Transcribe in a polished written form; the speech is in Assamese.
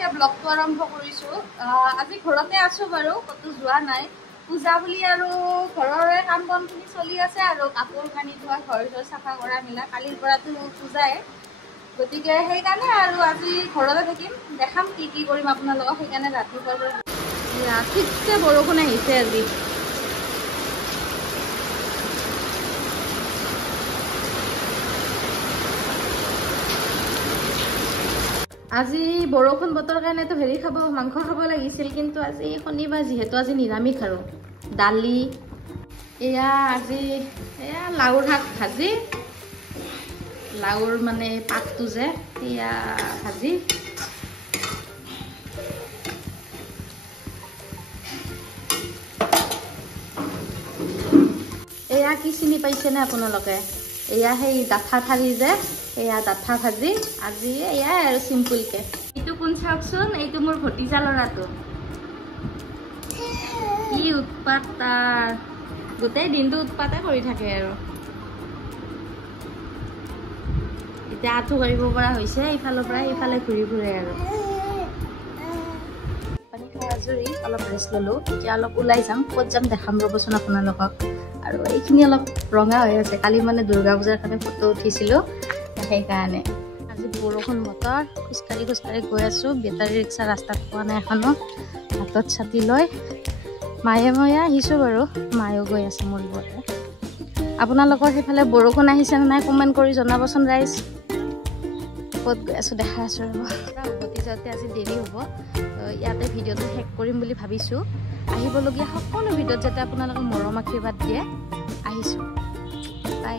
আজিকে ব্লগটো আৰম্ভ কৰিছোঁ। আজি ঘৰতে আছোঁ বাৰু, ক'তো যোৱা নাই। পূজা বুলি আৰু ঘৰৰে কাম বনখিনি চলি আছে আৰু কাপোৰ কানি ধোৱা, ঘৰ চৰ চাফা কৰা মিলা। কালিৰ পৰাতো পূজাই, গতিকে সেইকাৰণে আৰু আজি ঘৰতে থাকিম, দেখাম কি কি কৰিম আপোনালোকক। সেইকাৰণে ৰাতিপুৱাৰ পৰা ঠিকছে বৰষুণ আহিছে আজি। আজি বৰষুণ বতৰ কাৰণেতো হেৰি খাব, মাংস খাব লাগিছিল, কিন্তু আজি শনিবাৰ যিহেতু আজি নিৰামিষ আৰু দালি। এয়া আজি এয়া লাউৰ শাক ভাজি, লাউৰ মানে পাতটো যে সেয়া ভাজি। এয়া কি চিনি পাইছেনে আপোনালোকে? এয়া সেই ডাঠা ঠাৰি যে, এয়া ডাঠা ভাজি আজি। এয়াই আৰু চিম্পুলকে। এইটো কোন চাওকচোন, এইটো মোৰ ভতিজা ল'ৰাটো। কি উৎপাত তাৰ, গোটেই দিনটো উৎপাতে কৰি থাকে আৰু। এতিয়া আঁঠু কৰিব পৰা হৈছে, ইফালৰ পৰা ইফালে ঘূৰি ফুৰে আৰু। পানী খাই আজৰি, অলপ ৰেষ্ট ল'লোঁ। এতিয়া অলপ ওলাই যাম, ক'ত যাম দেখাম ৰ'বচোন আপোনালোকক। আৰু এইখিনি অলপ ৰঙা হৈ আছে, কালি মানে দুৰ্গা পূজাৰ কাৰণে ফটো উঠিছিলোঁ, সেইকাৰণে। আজি বৰষুণ বতৰ, খোজকাঢ়ি খোজকাঢ়ি গৈ আছোঁ। বেটাৰী ৰিক্সা ৰাস্তাত পোৱা নাই এখনো, হাতত ছাতি লৈ। মায়ে মই আহিছোঁ বাৰু, মায়েও গৈ আছে মোৰ লগতে। আপোনালোকৰ সেইফালে বৰষুণ আহিছে নে নাই কমেণ্ট কৰি জনাবচোন ৰাইজ। ক'ত গৈ আছোঁ দেখাই আছোঁ ৰ'ব। উভতি যাওঁতে আজি দেৰি হ'ব, ইয়াতে ভিডিঅ'টো শেষ কৰিম বুলি ভাবিছোঁ। আহিবলগীয়া সকলো ভিডিঅ'ত যাতে আপোনালোকে মৰম আশীৰ্বাদ দিয়ে। আহিছোঁ, বাই।